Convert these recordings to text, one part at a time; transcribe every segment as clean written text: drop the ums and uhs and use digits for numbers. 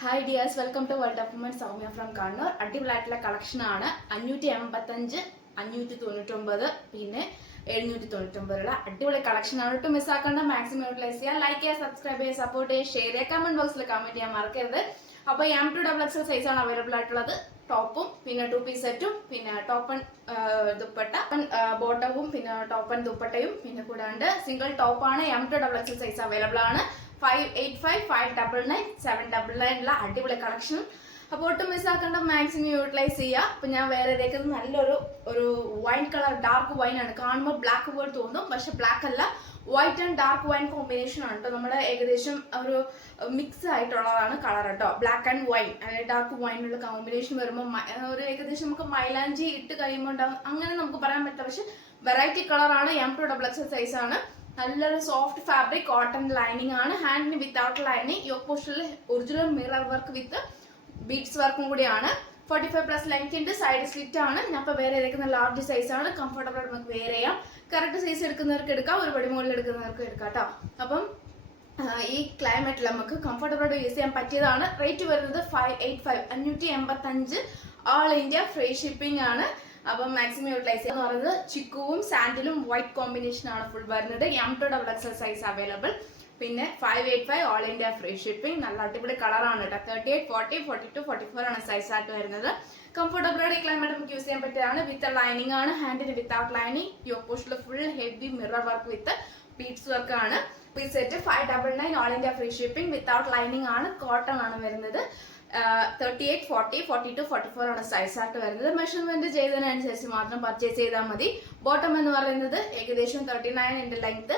Hi dears, welcome to world of woman. Soumya from Kannur. അടിപൊളിയായിട്ടുള്ള കളക്ഷനാണ്. 585, 599, പിന്നെ 799 അടിപൊളി കളക്ഷനാണ്. ഒട്ടും മിസ്സാക്കേണ്ട, മാക്സിമം യൂട്ടിലൈസ് ചെയ്യുക. ലൈക്ക് ചെയ്യുക, സബ്സ്ക്രൈബ് ചെയ്യുക, സപ്പോർട്ട് ചെയ്യുക, ഷെയർ ചെയ്യുക, കമന്റ് ബോക്സിൽ കമന്റ് ചെയ്യാൻ മറക്കരുത്. അപ്പോൾ M2XL സൈസാണ് അവൈലബിൾ ആയിട്ടുള്ളത്. ടോപ്പും പിന്നെ 2 പീസ് സെറ്റും പിന്നെ ടോപ്പൺ ദുപ്പട്ട, ബോട്ടവും പിന്നെ ടോപ്പൺ ദുപ്പട്ടയും പിന്നെ കൂടാണ്ട് സിംഗിൾ ടോപ്പാണ്. M2XL സൈസ് അവൈലബിൾ ആണ്. 585, 599, 799 അടിപൊളി കളക്ഷൻ. അപ്പോൾ ഒട്ടും മിസ്സാക്കേണ്ട, മാക്സിമം യൂട്ടിലൈസ് ചെയ്യുക. അപ്പം ഞാൻ വേറെ ഇതേക്കുന്നത് നല്ലൊരു വൈൻ കളർ, ഡാർക്ക് വൈൻ ആണ്. കാണുമ്പോൾ ബ്ലാക്ക് പോലെ തോന്നും, പക്ഷെ ബ്ലാക്ക് അല്ല, white and dark wine combination ആണ് കേട്ടോ. നമ്മുടെ ഏകദേശം ഒരു മിക്സ് ആയിട്ടുള്ളതാണ് കളർ കേട്ടോ. ബ്ലാക്ക് ആൻഡ് വൈൻ അതായത് ഡാർക്ക് വൈനുള്ള കോമ്പിനേഷൻ വരുമ്പോൾ ഒരു ഏകദേശം നമുക്ക് മൈലാഞ്ചി ഇട്ട് കഴിയുമ്പോൾ ഉണ്ടാകും, അങ്ങനെ നമുക്ക് പറയാൻ പറ്റില്ല. പക്ഷെ വെറൈറ്റി കളറാണ്. M2XL സൈസ് ആണ്. നല്ലൊരു സോഫ്റ്റ് ഫാബ്രിക്, കോട്ടൺ ലൈനിങ് ആണ്. ഹാൻഡിന് വിത്തൗട്ട് ലൈനിങ്, യോക്ക് പോസ്റ്റിൽ original mirror work with beads വർക്കും കൂടിയാണ്. 45+ ലെങ്ത് ഉണ്ട്. സൈഡ് സ്ലിറ്റ് ആണ്. ഞാൻ ഇപ്പോൾ വേറെ എടുക്കുന്ന ലാർജ് സൈസ് ആണ്. കംഫർട്ടബിൾ ആയിട്ട് നമുക്ക് വെയർ ചെയ്യാം. കറക്റ്റ് സൈസ് എടുക്കുന്നവർക്ക് എടുക്കാം, ഒരു പടി മുകളിൽ എടുക്കുന്നവർക്ക് എടുക്കാം കേട്ടോ. അപ്പം ഈ ക്ലൈമറ്റിൽ നമുക്ക് കംഫർട്ടബിൾ ആയിട്ട് യൂസ് ചെയ്യാൻ പറ്റിയതാണ്. റേറ്റ് വരുന്നത് 585, 585 ഓൾ ഇന്ത്യ ഫ്രീ ഷിപ്പിംഗ് ആണ്. അപ്പം മാക്സിമം യൂട്ടിലൈസ് എന്ന് പറയുന്നത് ചിക്കുവും സാൻഡിലും വൈറ്റ് കോമ്പിനേഷൻ ആണ് ഫുൾ വരുന്നത്. M2XL size available. പിന്നെ 585 ഓൾ ഇന്ത്യ ഫ്രീ ഷിപ്പിംഗ്. നല്ല അടിപൊളി കളറാണ് കേട്ടോ. 38, 40, 42, 44 ആണ് സൈസ് ആയിട്ട് വരുന്നത്. കംഫർട്ടബിൾ ആയിട്ട് ക്ലൈമറ്റ് നമുക്ക് യൂസ് ചെയ്യാൻ പറ്റിയതാണ്. വിത്ത് ലൈനിങ് ആണ്. ഹാൻഡിന് വിത്തൗട്ട് ലൈനിങ്, യോക്ക് പോസ്റ്റിൽ full heavy mirror work with beads work ആണ്. Piece set 599 all India free shipping. Without lining ആണ്. കോട്ടൺ ആണ് വരുന്നത്. 38, 40, 42, 44 ആണ് സൈസ് ആയിട്ട് വരുന്നത്. മെഷർമെന്റ് ചെയ്തതിനനുസരിച്ച് മാത്രം പർച്ചേസ് ചെയ്താൽ മതി. ബോട്ടം എന്ന് പറയുന്നത് ഏകദേശം 39 ഉണ്ട് ലെങ്ത്.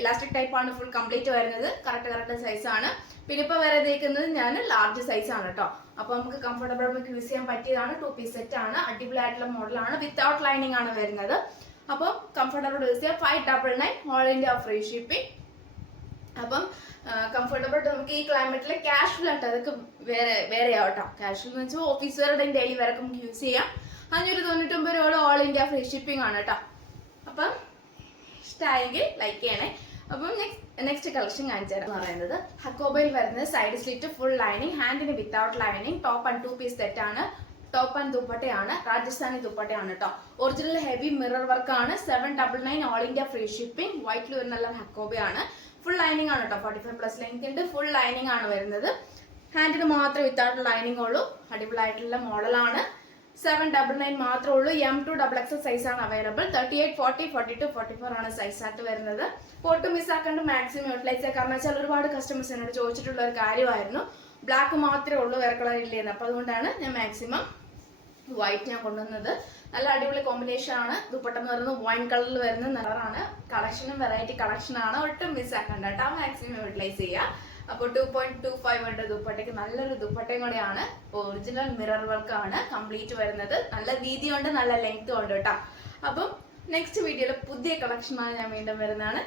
ഇലാസ്റ്റിക് ടൈപ്പ് ആണ് ഫുൾ കംപ്ലീറ്റ് വരുന്നത്. കറക്റ്റ് സൈസ് ആണ്. പിന്നെ ഇപ്പോൾ വേറെ തേക്കുന്നത് ഞാൻ ലാർജ് സൈസ് ആണ് കേട്ടോ. അപ്പോൾ നമുക്ക് കംഫർട്ടബിൾ നമുക്ക് യൂസ് ചെയ്യാൻ പറ്റിയതാണ്. 2 പീസ് സെറ്റ് ആണ്. അടിപൊളിയായിട്ടുള്ള മോഡലാണ്. വിത്തൗട്ട് ലൈനിങ് ആണ് വരുന്നത്. അപ്പോൾ കംഫർട്ടബിൾ യൂസ് ചെയ്യാം. 599 ഓൾ ഇന്ത്യ ഫ്രീ ഷിപ്പിംഗ്. അപ്പം കംഫർട്ടബിൾ നമുക്ക് ഈ ക്ലൈമറ്റിൽ കാഷ്വൽ ആയിട്ട് അതൊക്കെ വേറെ ആവട്ടോ. കാഷ്വൽ എന്ന് വെച്ചാൽ ഓഫീസ് വെയറുടെ ഡെയിലി വെയറൊക്കെ നമുക്ക് യൂസ് ചെയ്യാം. 599 ഓൾ ഇന്ത്യ ഫ്രീ ഷിപ്പിംഗ് ആണ് കേട്ടോ. അപ്പം ഇഷ്ടമായെങ്കിൽ ലൈക്ക് ചെയ്യണേ. അപ്പം നെക്സ്റ്റ് കളക്ഷൻ കാണിച്ചു തരാം. പറയുന്നത് ഹക്കോബയിൽ വരുന്നത് സൈഡ് സ്ലിറ്റ് ഫുൾ ലൈനിങ്, ഹാൻഡിന് without lining, top and 2 piece set ആണ്. ടോപ്പ് ആൻഡ് ദുപ്പട്ടയാണ്. രാജസ്ഥാനി ദുപ്പട്ടയാണ് കേട്ടോ. ഒറിജിനൽ ഹെവി മിറർ വർക്ക് ആണ്. 799 ഓൾ ഇന്ത്യ ഫ്രീ ഷിപ്പിംഗ്. വൈറ്റിൽ വരുന്ന ഹക്കോബയാണ്. ഫുൾ ലൈനിങ് ആണ് കേട്ടോ. 45+ ലെങ്ത് ഉണ്ട്. ഫുൾ ലൈനിങ് ആണ് വരുന്നത്. ഹാൻഡിന് മാത്രമേ വിത്തൗട്ട് ലൈനിങ് ഉള്ളൂ. അടിപൊളിയായിട്ടുള്ള മോഡലാണ്. 799 മാത്രമേ ഉള്ളൂ. M2XL സൈസ് ആണ് അവൈലബിൾ. 38, 40, 42, 44 ആണ് സൈസ് ആയിട്ട് വരുന്നത്. ഒട്ടും മിസ്സാക്കേണ്ട, മാക്സിമം യൂട്ടിലൈസ് ചെയ്യുക. കാരണം വെച്ചാൽ ഒരുപാട് കസ്റ്റമേഴ്സ് എന്നോട് ചോദിച്ചിട്ടുള്ള ഒരു കാര്യമായിരുന്നു, ബ്ലാക്ക് മാത്രമേ ഉള്ളൂ വേറെ കളർ ഇല്ലേന്ന്. അപ്പോൾ അതുകൊണ്ടാണ് ഞാൻ മാക്സിമം വൈറ്റ് ഞാൻ കൊണ്ടുവന്നത്. നല്ല അടിപൊളി കോമ്പിനേഷൻ ആണ്. ദുപ്പട്ട എന്ന് പറയുന്നത് വൈൻ കളറിൽ വരുന്ന നിറമാണ്. കളക്ഷനും വെറൈറ്റി കളക്ഷൻ ആണ്. ഒട്ടും മിസ്സാക്കണ്ട കേട്ടോ. മാക്സിമം യൂട്ടിലൈസ് ചെയ്യുക. അപ്പോൾ 2.25 ഉണ്ട് ദുപ്പട്ടയ്ക്ക്. നല്ലൊരു ദുപ്പട്ടയും കൂടെയാണ്. ഒറിജിനൽ മിറർ വർക്ക് ആണ് കംപ്ലീറ്റ് വരുന്നത്. നല്ല വീതിയുണ്ട്, നല്ല ലെങ്ത്തും ഉണ്ട് കേട്ടോ. അപ്പം നെക്സ്റ്റ് വീഡിയോയിൽ പുതിയ കളക്ഷനാണ് ഞാൻ വീണ്ടും വരുന്നതാണ്.